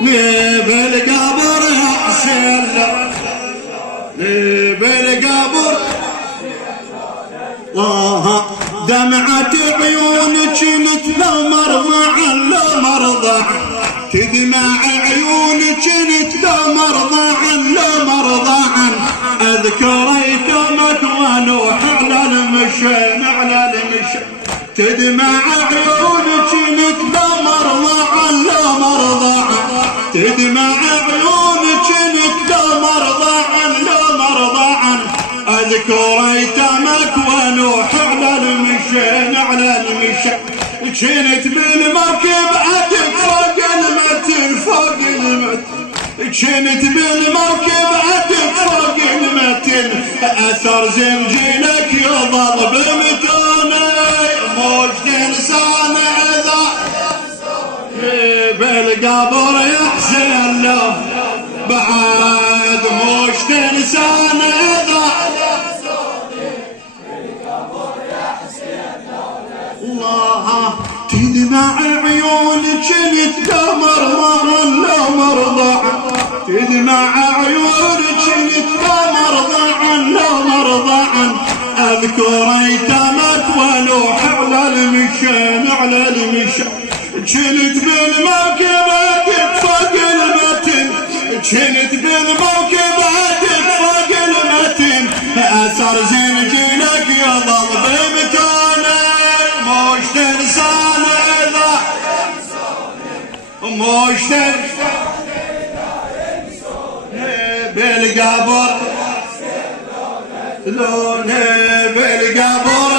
لي بالقبر يا حسين لي بالقبر الله دمعة عيونك نتلمر ضعا لمر ضعا تدمع عيونك نتلمر ضعا لمر ضعا اذكر ايتامك ونوح على المشي على المشي تدمع عيونك نتلمر ضعا لمر ضعا تدمع عيونك نتلمر ضعا لمر ضعا اذكر ايتامك ونوح على المشي على المشي كنت بالمركب عدك فوق المتن فوق المتن كنت بالمركب عدك فوق المتن اثر زنجيلك يظل بمتوني موج تنسان اذا بالقبر يا حسين لو بعد موج تنسان اذا الله تدمع عيونك نتلمر ضعا لمر ضعا تدمع عيونك نتلمر ضعا لمر ضعا اذكر ايتامك ونوح على المشي على المشي كنت بالموكب عدك فوق المتن كنت بالموكب عدك فوق المتن اثر زنجيلك يظل بمتوني موج تنسان اذا موج تنسان بالقبر لوني بالقبر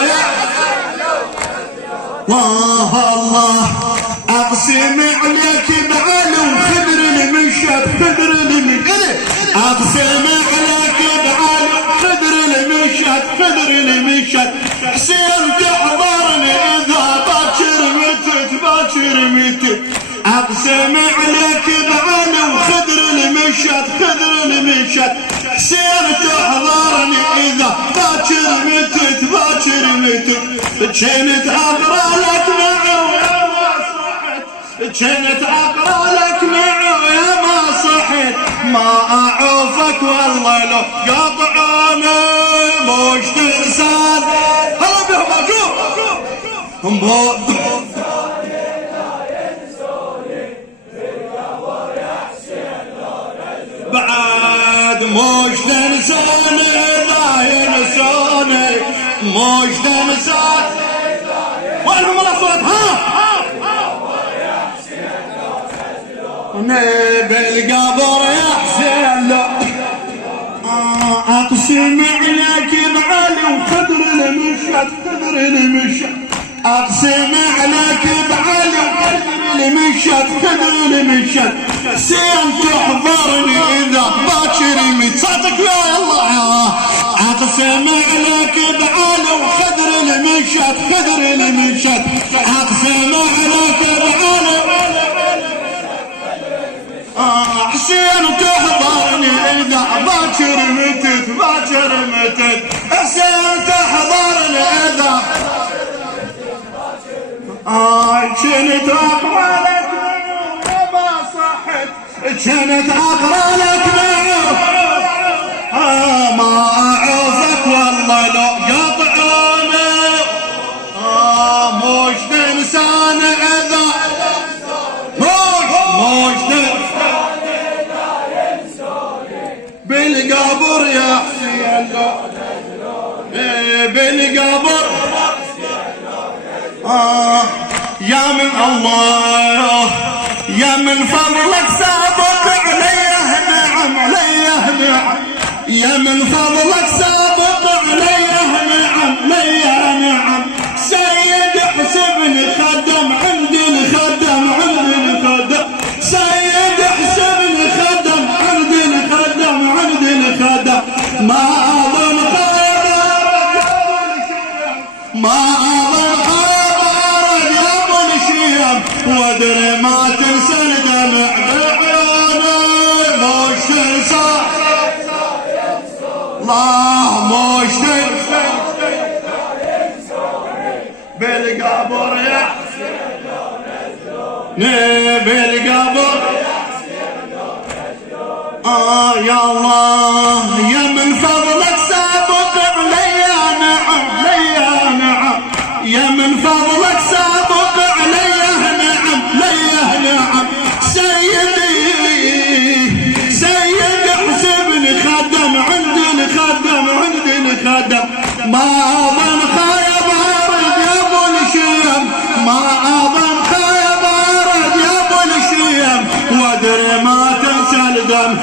الله الله اقسم عليك بعلو خدر المشهد خدر المشهد اقسم عليك بعلو خدر المشهد خدر المشهد حسين تحضرني اذا باكر متت باكر متت اقسم عليك بعلو خدر المشهد خدر المشهد حسين تحضرني اذا باكر متت باكر متت كنت اقرا لك معه يا ما صحت كنت اقرا لك معه يا ما صحت ما اعوفك والله لو قطعوني موج تنسان هلا بهم اشوف بعد موج تنساني لا ينسوني موج تنساني وينهم الاصوات بالقبر يا حسين لا اقسم عليك بعلي وخدر المشهد خدر المشهد اقسم عليك بعلي وخدر المشهد خدر المشهد حسين تحضرني اذا باكر مت صوتك يا الله اقسم عليك بعلي وخدر المشهد خدر المشهد اقسم عليك بعلي حسين تحضرني اذا باكر متت باكر متت حسين تحضرني اذا كنت اقرا لك ما صحت كنت اقرا لك ما اعوفك والله لو قطعوني موج تنسان اذا موج بالقبر يا حسين بالقبر يا من الله يا من فضلك سابق عليه نعم عليه نعم يا من فضلك سابق عليه نعم عليه نعم سيد حسبني خدم عندي الخدم عندي الخدم سيد حسبني خدم عندي الخدم عندي الخدم ما اظن خبرك ما اظن خبرك يا ابو الشيم وادري ما تنسى الدمع بعيوني موج تنسى الله موج تنسى يا الله يا من فضلك سابق علي نعم لي نعم يا من فضلك سابق علي نعم لي نعم سيدي احسبني خدم عندي الخدم عندي الخدم ما اظن خايب ارد يا ابو الشيم ما اظن خايب ارد يا ابو الشيم وادري ما تنسى الدم